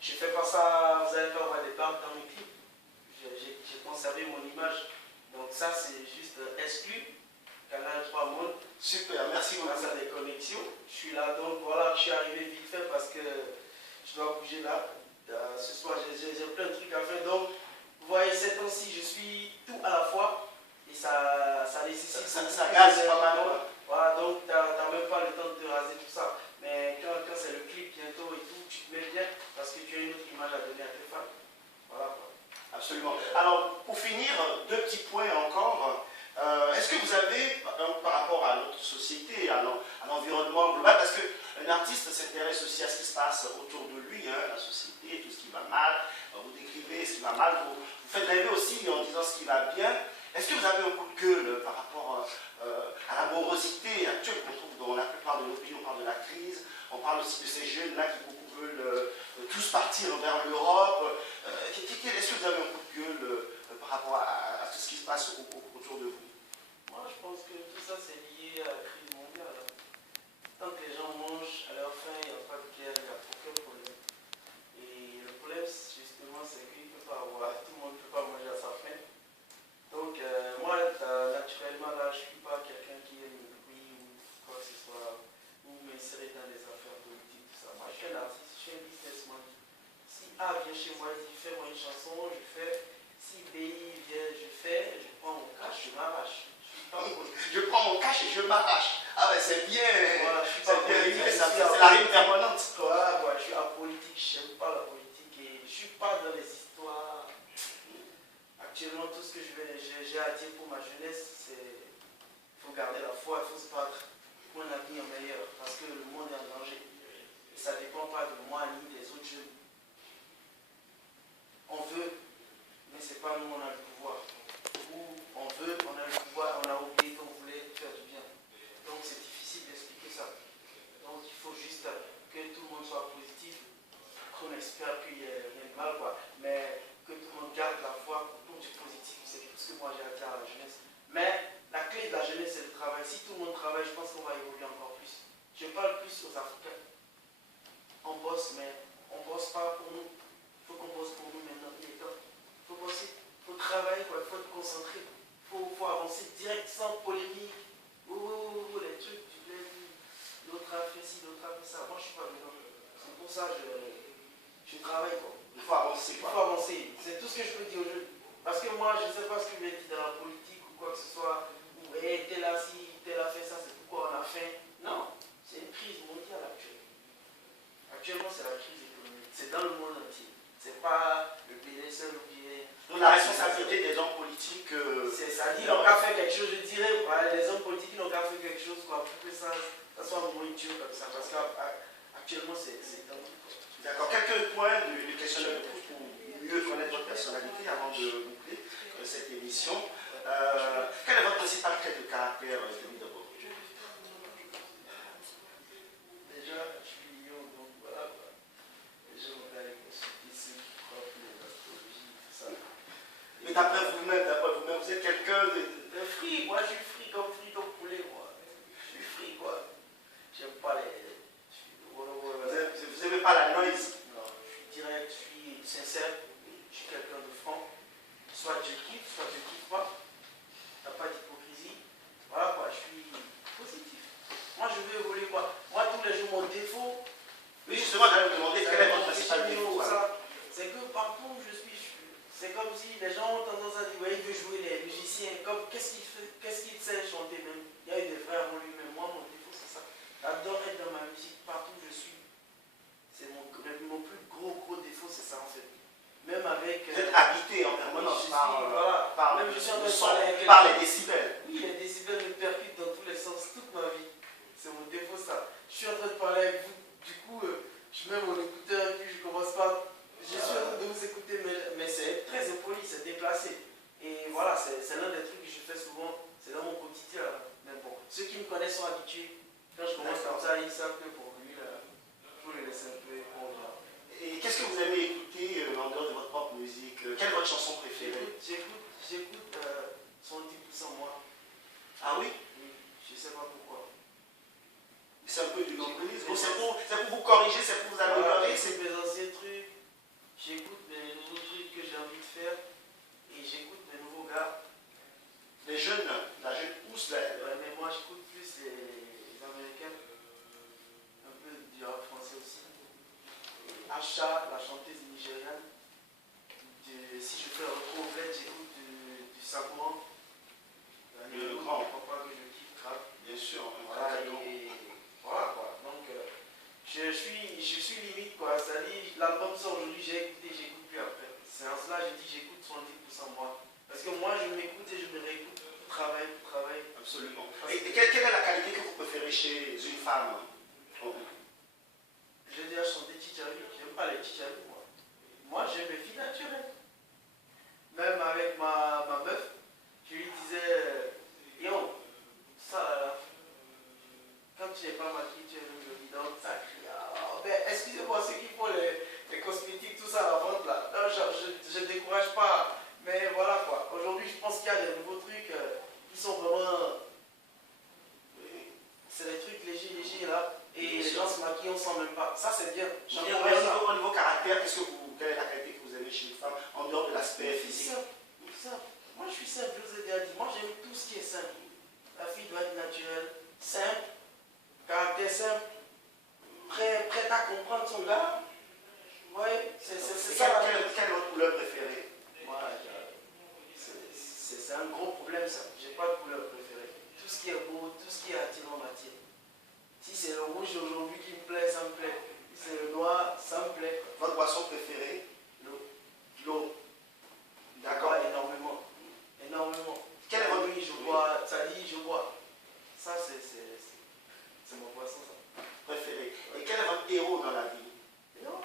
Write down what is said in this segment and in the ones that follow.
Je fais pas ça, vous allez pas voir des barres dans mes clips. J'ai conservé mon image. Donc ça, c'est juste exclu. Canal 3 Monde. Super, merci beaucoup. Grâce à des connexions. Je suis là, donc voilà, je suis arrivé vite fait parce que je dois bouger là. Ce soir, j'ai plein de trucs à faire. Donc, vous voyez, ces temps-ci, je suis tout à la fois. Et ça nécessite. Ça gaze pas mal. Voilà, donc tu n'as même pas le temps de te raser tout ça. Mais quand c'est le clip bientôt et tout, tu te mets bien parce que tu as une autre image à donner à tes fans. Voilà quoi. Absolument. Alors, pour finir, deux petits points encore. Est-ce que vous avez, par rapport à notre société, à l'environnement global, parce qu'un artiste s'intéresse aussi à ce qui se passe autour de lui, hein, la société, tout ce qui va mal, vous décrivez ce qui va mal, vous faites rêver aussi en disant ce qui va bien. Est-ce que vous avez un coup de gueule par rapport à la morosité actuelle qu'on trouve dans la plupart de nos pays? On parle de la crise, on parle aussi de ces jeunes-là qui beaucoup veulent tous partir vers l'Europe. Est-ce que vous avez un coup de gueule par rapport à tout ce qui se passe autour de vous? Moi, je pense que tout ça, c'est lié à la crise mondiale. Tant que les gens mangent à leur faim, il n'y a pas de guerre, il n'y a aucun problème. Et le problème, justement, c'est qu'il ne peut pas avoir, tout le monde ne peut pas manger à sa faim. Donc, moi, naturellement, là, je ne suis pas quelqu'un qui aime le bruit ou quoi que ce soit, ou m'insérer dans des affaires politiques, tout ça. Moi, je suis un artiste, je suis un businessman. Si A vient chez moi et dit fais-moi une chanson, je fais. Si B vient, je fais, je prends mon cash, je m'arrache. Je prends mon cash et je m'arrache. Ah ben c'est bien, voilà, c'est bien, c'est la rime permanente. Voilà, je suis apolitique, je n'aime pas la politique et je ne suis pas dans les histoires. Actuellement, tout ce que j'ai à dire pour ma jeunesse, c'est qu'il faut garder la foi, il faut se battre pour un avenir meilleur parce que le monde est en danger. Et ça ne dépend pas de moi ni des autres jeunes. On veut, mais ce n'est pas nous, on a le pouvoir. Ou on veut, on a le pouvoir, on a oublié qu'on voulait faire du bien. Donc c'est difficile d'expliquer ça. Donc il faut juste que tout le monde soit positif, qu'on espère qu'il n'y ait rien de mal, quoi. Mais que tout le monde garde la foi pour du positif. C'est tout ce que moi j'ai à dire à la jeunesse. Mais la clé de la jeunesse, c'est le travail. Si tout le monde travaille, je pense qu'on va évoluer encore plus. Je parle plus aux Africains. On bosse, mais on ne bosse pas pour nous. Il faut qu'on bosse pour nous maintenant. Il est temps. Il faut bosser. Il faut travailler, il faut être concentré. Il faut avancer direct, sans polémique. Les trucs, tu l'as dit. L'autre a fait ci, l'autre a fait ça. Moi, je ne suis pas dedans. C'est pour ça que je travaille. Quoi. Il faut avancer. Il faut avancer. C'est tout ce que je peux dire aux jeunes. Parce que moi, je ne sais pas ce que je vais dire dans la politique ou quoi que ce soit. Ou tel a ci, tel a fait ça, c'est pourquoi on a fait. Non, c'est une crise mondiale actuelle. Actuellement, c'est la crise économique. C'est dans le monde entier. C'est pas le pays seul ou bien. Donc la responsabilité des hommes politiques. C'est ça. Ils n'ont qu'à faire quelque chose. Je dirais, les hommes politiques n'ont qu'à faire quelque chose quoi, pour que ça soit moins dur comme ça. Parce qu'actuellement, c'est tendu. D'accord. Quelques points de questionnement pour mieux connaître votre personnalité avant de boucler cette émission. Quel est votre principal trait de caractère, Denis d'abord? Déjà, je suis lion, donc voilà. Les gens vont aller consulter ceux qui croient plus en astrologie, tout ça. Mais d'après vous-même, vous êtes quelqu'un de free. Moi, je suis free comme poulet, moi. Je suis free, quoi. J'aime pas les. Vous n'aimez pas la noise? Non, je suis direct, je suis sincère, je suis quelqu'un de franc. Soit je kiffe, soit je kiffe pas. Il n'y a pas d'hypocrisie. Voilà quoi, je suis positif. Moi je veux évoluer quoi. Moi tous les jours mon défaut. Oui, justement, j'allais vous demander quel est votre principal défaut. C'est que partout où je suis, c'est comme si les gens ont tendance à dire, ouais, il veut jouer les musiciens. Comme qu'est-ce qu'il sait chanter même? Il y a eu des frères en lui-même. Moi mon défaut c'est ça. J'adore être dans ma musique partout où je suis. C'est mon plus gros défaut, c'est ça en fait. Même avec. Vous êtes habité en permanence par même je suis en train de parler avec par les décibels. Oui, les décibels me percutent dans tous les sens toute ma vie. C'est mon défaut ça. Je suis en train de parler avec vous, du coup, je mets mon écouteur et puis je commence pas. Je suis en train de vous écouter, mais c'est très impoli, c'est déplacé. Et voilà, c'est l'un des trucs que je fais souvent, c'est dans mon quotidien. Mais bon, ceux qui me connaissent sont habitués. Quand je commence comme ça, ils savent que pour lui, il faut le laisser un peu convaincre. Et qu'est-ce que vous aimez écouter en dehors de votre propre musique? Quelle est votre chanson préférée? J'écoute 110% moi. Ah oui? Oui, je ne sais pas pourquoi. C'est un peu du nombrilisme. C'est pour vous corriger, c'est pour vous améliorer. C'est mes anciens trucs. Asha, la chanteuse nigériane. Si je fais un retrouver, j'écoute du Sakouran. Le grand. Papa que je kiffe grave. Bien sûr. Voilà, et voilà quoi. Donc, je suis limite quoi. C'est-à-dire, l'album sort aujourd'hui, j'ai écouté, j'écoute plus après. C'est en cela que je dis j'écoute 70% moi. Parce que moi, je m'écoute et je me réécoute pour travailler. Absolument. Et quelle est la qualité que vous préférez chez une femme? J'ai déjà chanté Tchitchavi. J'aime pas les Tchitchavi, moi. Moi, j'aime mes filles naturelles. Même avec ma meuf, je lui disais, yo, ça là, quand tu n'es pas maquillée, tu es le bidon, ça crie. Oh, ben, excusez-moi, ceux qui font les cosmétiques, tout ça à la vente là, non, je ne décourage pas. Mais voilà quoi. Aujourd'hui, je pense qu'il y a des nouveaux trucs qui sont vraiment. C'est des trucs légers là. Et les gens se maquillent, on ne sent même pas. Ça, c'est bien. Au niveau caractère, quelle est la qualité que vous aimez chez une femme en dehors de l'aspect physique? Simple. Moi, je suis simple, je vous ai déjà dit. Moi, j'aime tout ce qui est simple. La fille doit être naturelle, simple, caractère simple, prête à comprendre son gars. Ouais, c'est ça. Quelle est votre couleur préférée? Moi, c'est un gros problème ça. J'ai pas de couleur préférée. Tout ce qui est beau, tout ce qui est attirant m'attire. Si c'est le rouge aujourd'hui qui me plaît, ça me plaît. Si c'est le noir, ça me plaît. Votre boisson préférée? L'eau. D'accord. Énormément. Quel est votre... Oui, je bois. Ça dit, je bois. Ça, c'est mon poisson, ça. Préféré. Et quel est votre héros dans la vie? Héros?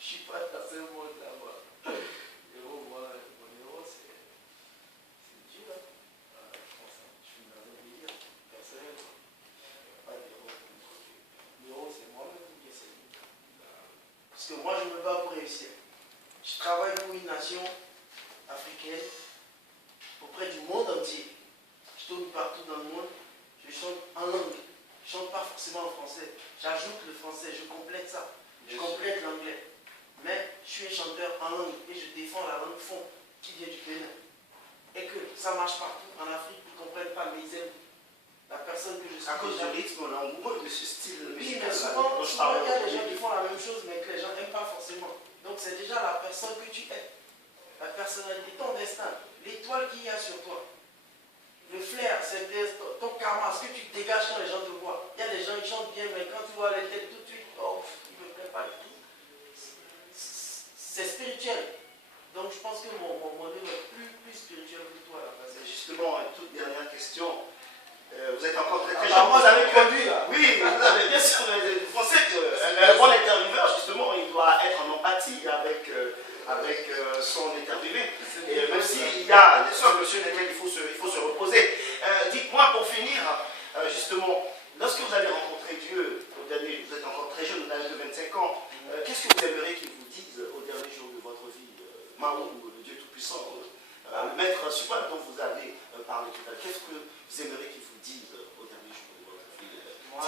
Je suis pas dans ce monde là-bas. Héros, moi, mon héros, c'est Dieu, là. Je pense, je suis dans un délire personnel. Pas d'héros. L'héros, c'est moi-même qui essaie. Parce que moi, je me bats pour réussir. Je travaille pour une nation africaine auprès du monde entier. Je tourne partout dans le monde, je chante en langue. Je ne chante pas forcément en français. J'ajoute le français, je complète ça. Je complète l'anglais. Mais je suis un chanteur en langue et je défends la langue fond qui vient du Bénin. Et que ça marche partout en Afrique, ils ne comprennent pas, mais ils aiment la personne que je suis. À cause du rythme, on a amoureux de ce style. Oui, mais souvent, il y a des gens qui font la même chose, mais que les gens n'aiment pas forcément. Donc c'est déjà la personne que tu es. La personnalité, ton destin, l'étoile qu'il y a sur toi. Le flair, c'est ton karma, ce que tu dégages quand les gens te voient. Il y a des gens qui chantent bien, mais quand tu vois les têtes tout de suite, oh, ils ne me plaisent pas du tout. C'est spirituel. Donc je pense que mon œuvre est plus spirituel que toi. Là, justement, une toute dernière question. Vous êtes encore très jeune. Vous avez conduit là. Oui, vous avez bien sûr. Vous pensez qu'un bon intervieweur, justement, il doit être en empathie avec son interviewé. Et même s'il y a des sortes de sur lesquelles il faut se reposer. Dites-moi pour finir, justement, lorsque vous allez rencontrer Dieu, au dernier, vous êtes encore très jeune, vous avez de 25 ans, qu'est-ce que vous aimeriez qu'il vous dise au dernier jour de votre vie, Mahou, le Dieu Tout-Puissant, le Maître suprême dont vous avez parlé tout à l'heure, qu'est-ce que vous aimeriez qu'il vous dise au dernier jour de votre vie? Moi,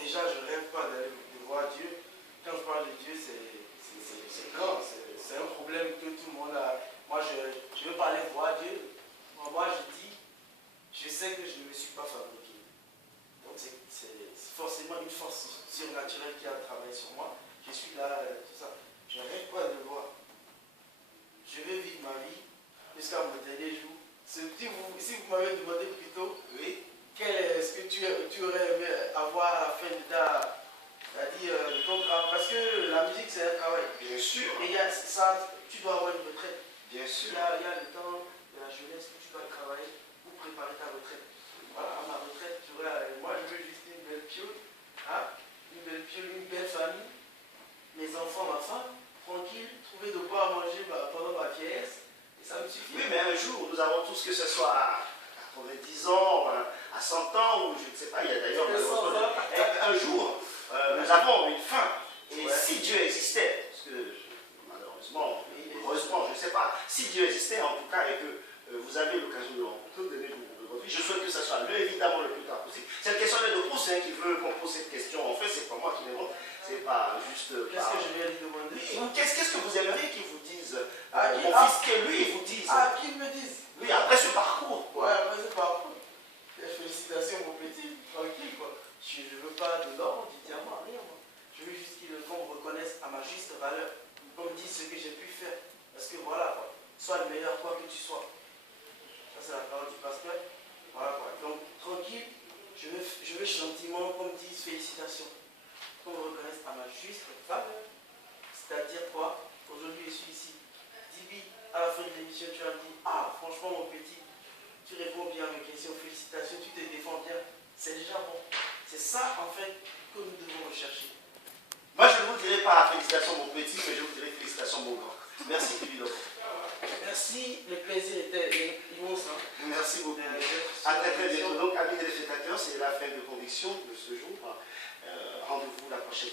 déjà, je ne rêve pas d'aller voir Dieu. Quand je parle de Dieu, c'est grand, c'est un problème que tout le monde a. Moi, je veux pas aller voir Dieu. Moi, je dis, je sais que je ne me suis pas fabriqué. Donc, c'est forcément une force surnaturelle qui a travaillé sur moi. Je suis là, tout ça. Je ne rêve pas de le voir. Je veux vivre ma vie jusqu'à mon dernier jour. Si vous m'avez demandé plus tôt, oui, quel est-ce que tu aurais aimé avoir à la fin de ton travail? Parce que la musique, c'est un travail. Bien sûr. Et tu dois avoir une retraite. Bien sûr. Il y a le temps de la jeunesse où tu dois travailler pour préparer ta retraite. Voilà, à ma retraite, moi je veux juste une belle piole, hein? Une belle piole, une belle famille, mes enfants, ma femme, tranquille, trouver de quoi manger pendant ma vieillesse, et ça me suffit. Oui, mais un jour, nous avons tous, que ce soit à 90 ans, à 100 ans, ou je ne sais pas, il y a d'ailleurs un jour, nous avons une fin. Et si Dieu existait, parce que malheureusement, heureusement, je ne sais pas, si Dieu existait en tout cas et que vous avez l'occasion de le rencontrer, de votre vie, je souhaite que ce soit évidemment le plus tard possible. Cette question est de Proust qui veut qu'on pose cette question. En fait, c'est pas moi qui l'ai montré, c'est pas juste. Qu'est-ce que je viens de demander? Qu'est-ce que vous aimeriez qu'il vous dise? Mon fils, que lui, il vous dise. Qu'il me dise. Oui, après ce parcours. Ouais, après ce parcours. Félicitations, mon petit. Tranquille, quoi. Je ne veux pas de l'or, du diamant, rien, moi. Je veux juste qu'il le comprenne. veux gentiment qu'on me dise félicitations, qu'on me reconnaisse à ma juste valeur. C'est-à-dire quoi? Aujourd'hui, je suis ici. Dibi, à la fin de l'émission, tu vas me dire, ah, franchement, mon petit, tu réponds bien à mes questions, félicitations, tu te défends bien. C'est déjà bon. C'est ça, en fait, que nous devons rechercher. Moi, je ne vous dirai pas félicitations, mon petit, mais je vous dirai félicitations, mon grand. Merci, Dibi Loco. Merci, le plaisir était immense. Hein. Merci beaucoup. À très très bientôt. Donc, amis téléspectateurs, c'est la fin de Conviction de ce jour. Rendez-vous la prochaine.